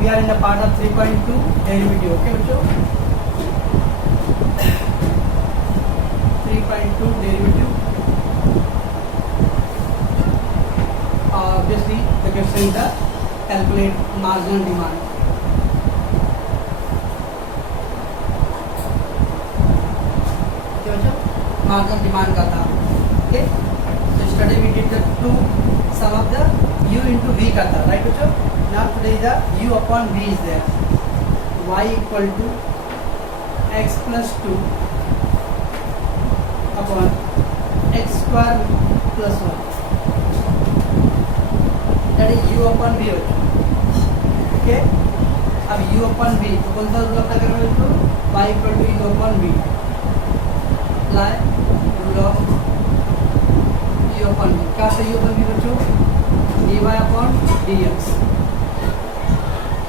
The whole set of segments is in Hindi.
we are in the part of 3.2 derivative. Okay बच्चों, 3.2 derivative. Obviously the question is the calculate marginal demand. Okay बच्चों, marginal demand का था. Okay, so yesterday we did the two sum of the u into v का था, right बच्चों. Now today the u upon v is there. Y equal to x plus 2 upon x square plus 1. That is u upon v. Okay. अब u upon v तो कौन सा रूल अप्लाई करेंगे बच्चों? y equal to u upon v. Apply rule of u upon v. क्या है u upon v बच्चों? dy upon dx.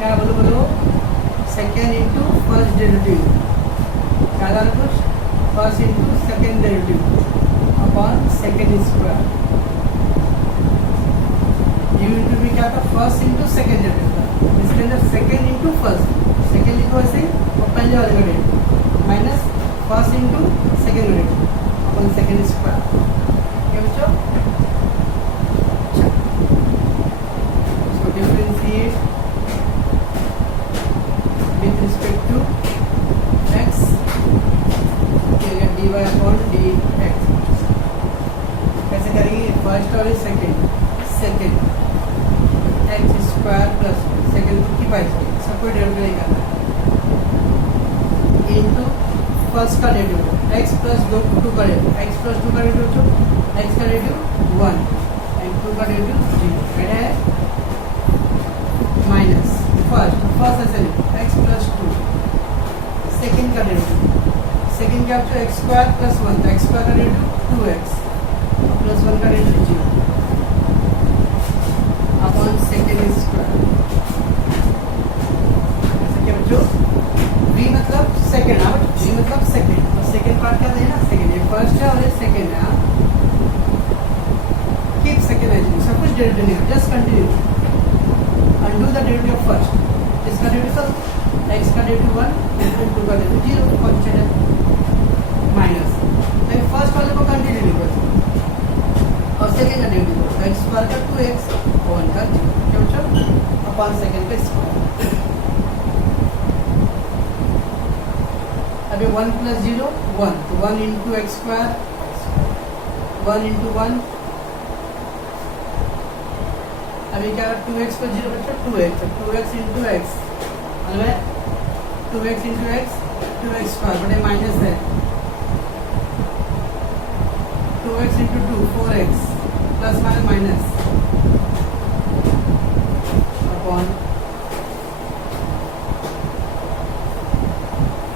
क्या बोलो सेकेंड इंटू फर्स्ट डेरिवेटिव, क्या था कुछ first into second derivative upon second square. You into भी क्या था फर्स्ट इंटू सेकेंड डेरिवेटिव था, इसके अंदर सेकेंड इंटू फर्स्ट, सेकेंड लिखो ऐसे और पहले वाले का derivative minus first into second derivative upon second square. क्या बच्चों, इसको differentiate with respect to x, dy upon dx. कैसे करेंगे? फर्स्ट और second, second x square plus second की बाई सब कोई डेरिवेटिव नहीं करना है इंटू फर्स्ट का डेरिवेटिव एक्स प्लस टू का डेरिवेटिव, एक्स प्लस टू का डेरिवेटिव एक्स का डेरिवेटिव 1 एंड 2 का डेरिवेटिव 0 है माइनस फर्स्ट ऐसे x प्लस 2 सेकेंड का डेरिवेटिव, सेकेंड क्या बच्चों एक्स स्क्वायर प्लस 1 तो एक्स स्क्वायर का डेरिवेटिव 2x प्लस 1 का डेरिवेटिव 0 अपॉन सेकेंड स्क्वायर. ऐसे क्या बच्चों v मतलब सेकेंड, हाँ v मतलब सेकेंड, तो सेकेंड पार्ट क्या देना सेकेंड, ये फर्स्ट है और ये सेकेंड है. कीप सेकेंड एज सब कुछ डेरिवेटिव नहीं है, just continue undo the derivative of first. इसका डेरिवेटिव x का डेरिवेटिव 1 एंड 2 का डेरिवेटिव 0 कांस्टेंट है माइनस. तो फर्स्ट वाले को कंटिन्यू लिखो और सेकंड का डेरिवेटिव x स्क्वायर का 2x 1 का 0 क्या बच्चों अपॉन सेकंड का स्क्वायर. अभी 1 प्लस 0 1 तो 1 इंटू एक्स स्क्वायर 1 इंटू 1. अभी क्या 2x पर 0 बच्चा 2x, 2x into x 2x into x 2x square बटे माइनस है 2x into 2 4x plus minus minus upon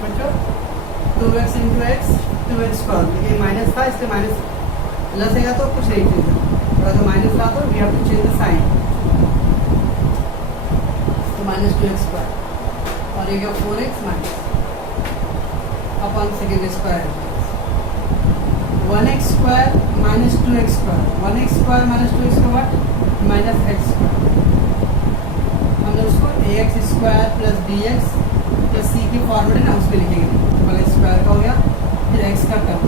बच्चों 2x into x 2x square, देखिए माइनस था इससे माइनस प्लस है तो कुछ नहीं चेंज, अगर माइनस था तो we have to change the sign minus 2x square और ये 4x minus upon second square 1x square minus 2x square 1x square minus 2x square minus x square. हमने उसको ax square plus bx plus c की फॉर्मूले ना उस पर लिखेंगे, पहले स्क्वायर का हो गया फिर x का term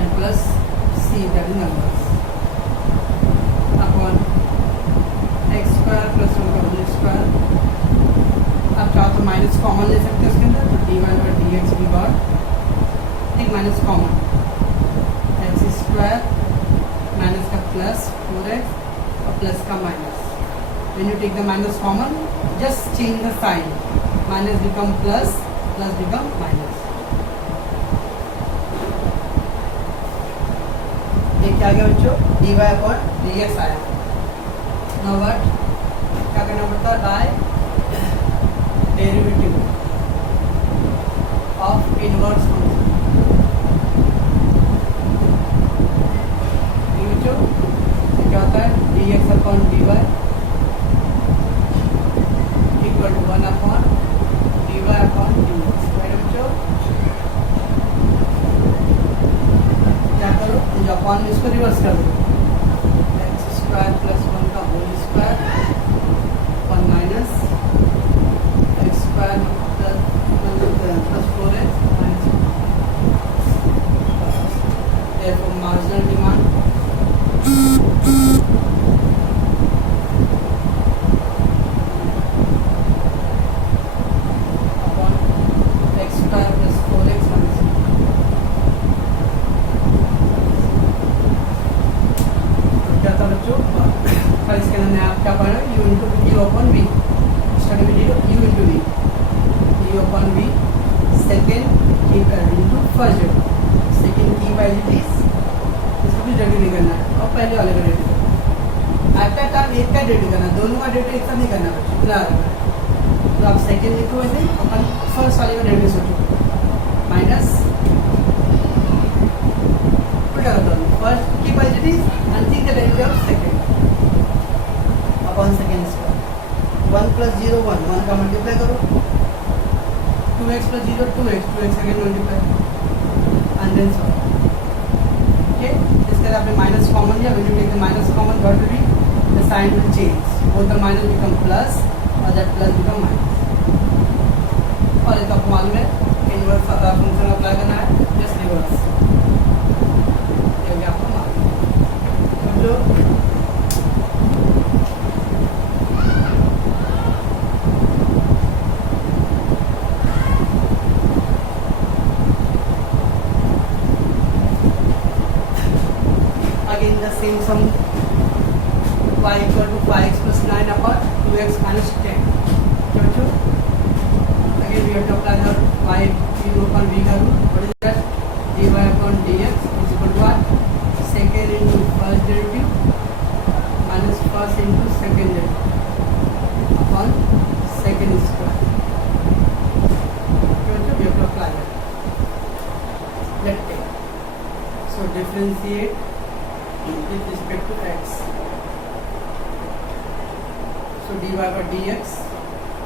and plus c that is numbers upon x square plus 1 का होल स्क्वायर. आप चाहो तो माइनस कॉमन ले सकते हैं उसके अंदर, तो d y by d x भी गॉट एक minus common x square minus का प्लस 4x और प्लस का minus. When you take the minus common just change the sign, minus become plus plus become minus. ये क्या गया बच्चों d y upon d x आया. Now what क्या करना पड़ता है by derivative of inverse function. क्या होता है dx upon dy equal to 1 upon dy upon dx. Right बच्चों, क्या करो जो अपॉन इसको रिवर्स कर दो x स्क्वायर प्लस 1 का whole square square plus 4x minus therefore marginal demand upon x square plus 4x minus क्या था बच्चों? और इसके अंदर आप क्या पढ़ रहे हो? u into u upon v study video u into v u upon v second की into फर्स्ट डेट सेकेंड की वैल्यू इसको भी डेट नहीं करना है और पहले वाले का डेट आपका टाइम एक का डेट करना, दोनों का डेट एक साथ नहीं करना बच्चों, मिला रहा है। तो आप सेकेंड लिखो वैसे अपन फर्स्ट वाले का डेट सोचो माइनस फर्स्ट की value and think the value of second upon second square 1 plus 0 1 1 का मल्टीप्लाई करो 2x plus 0 2x 2x again multiply and then so okay इसके बाद आपने माइनस कॉमन लिया when you take the minus common what will be the sign will change both the minus become plus or that plus become minus और ये तो आपको मालूम है इनवर्स फंक्शन अप्लाई करना है जस्ट रिवर्स ये भी आपको मालूम है समझो। Same sum y equal to 5x plus 9 upon 2x minus 10. Again we have to apply the y upon v rule. What is that? dy upon dx is equal to what? Second into first derivative minus first into second derivative upon second square. We have to apply that. Let's take. So differentiate with respect to x. So dy by dx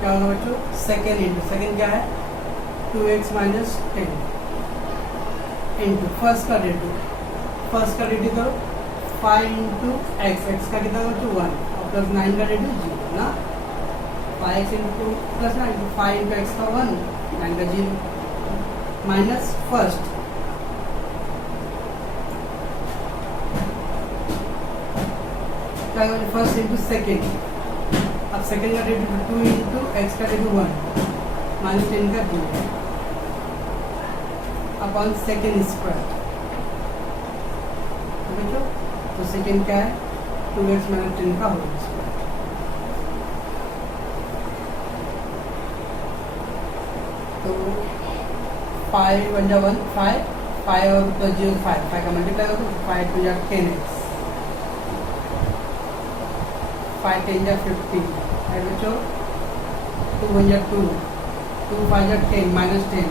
क्या होगा बच्चों? सेकेंड इंटू सेकेंड क्या है 2x माइनस 10 इंटू फर्स्ट का डेरिवेटिव करो 5 इंटू एक्स का कितना बच्चों 1 और प्लस 9 का डेरिवेटिव 0 ना 5x into plus 9 into 5 into x का 1 9 का 0 minus first first into second अब सेकेंड का डेरिवेटिव 2 इंटू एक्स का डेरिवेटिव 1 माइनस 10 का 2 अपॉन सेकेंड स्क्वायर तो सेकेंड क्या है 2x माइनस 10 का होल स्क्वायर तो 5 1 जा 1 5 और प्लस 0 5 का मल्टीप्लाई करो 5 2 जा 10x 5 10 जा 15 है बच्चों 2 1 जा 2 2 5 जा 10 माइनस 10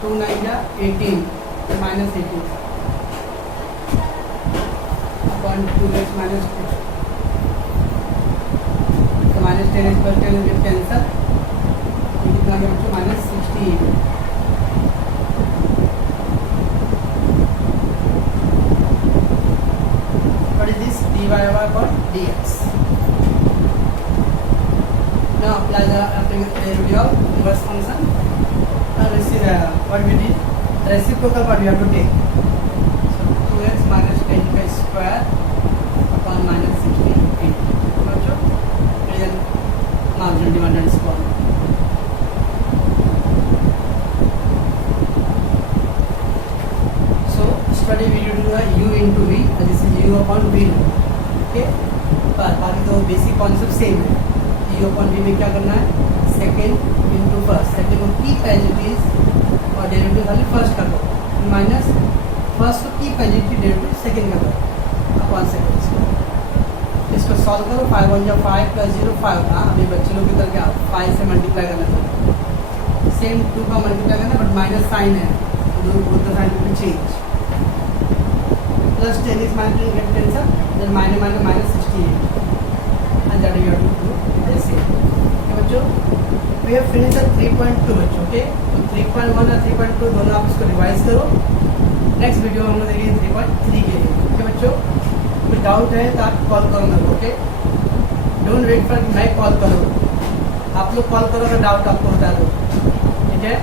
2 9 जा 18 माइनस 18 अपॉन 2x माइनस 2 तो minus 10x plus 10 will cancel ये कितना गया बच्चों minus 68 dy upon dx. Now apply the derivative of inverse function. Now this is what we did. Reciprocal what we have to take. So 2x minus 10 square upon minus 68. So real marginal demand and square. So study we do u into v. This is u upon v. Okay पर बाकी तो बेसिक कॉन्सेप्ट सेम है यू अपॉन वी में क्या करना है सेकेंड इंटू फर्स्ट सेकेंड को की पॉजिटिव और डेरिवेटिव खाली फर्स्ट का दो माइनस फर्स्ट को की पॉजिटिव डेरिवेटिव सेकेंड का दो अपॉन सेकेंड इसको सॉल्व करो 5 1 जा 5 प्लस 0 5 हाँ अभी बच्चे लोग की तरह क्या 5 से मल्टीप्लाई करना था सेम 2 का मल्टीप्लाई करना बट माइनस साइन है both the sign will change plus 10 is minus get 10 sir then minus 68 and that you have to do the same okay बच्चों we have finished at 3.2 बच्चों okay तो 3.1 और 3.2 दोनों आप इसको रिवाइज करो नेक्स्ट वीडियो हम लोग देखेंगे 3.3 के लिए ओके बच्चों कोई डाउट है तो आप कॉल करो मेरे को ओके डोंट वेट फॉर मैं कॉल करो लोग कॉल करोगे, डाउट आपको बता दो, ठीक है।